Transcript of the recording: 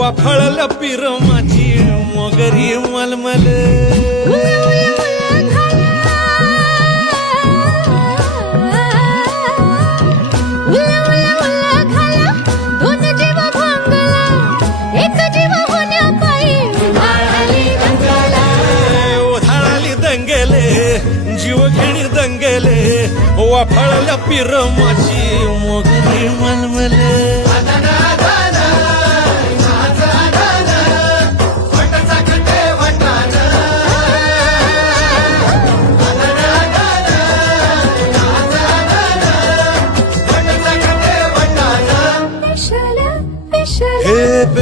वाफळल पिरमाची मोगरी मलमल. उधाळाली दंगेले जीव घेणी दंगेले वाफळल पिरमाची मोगरी मलमल.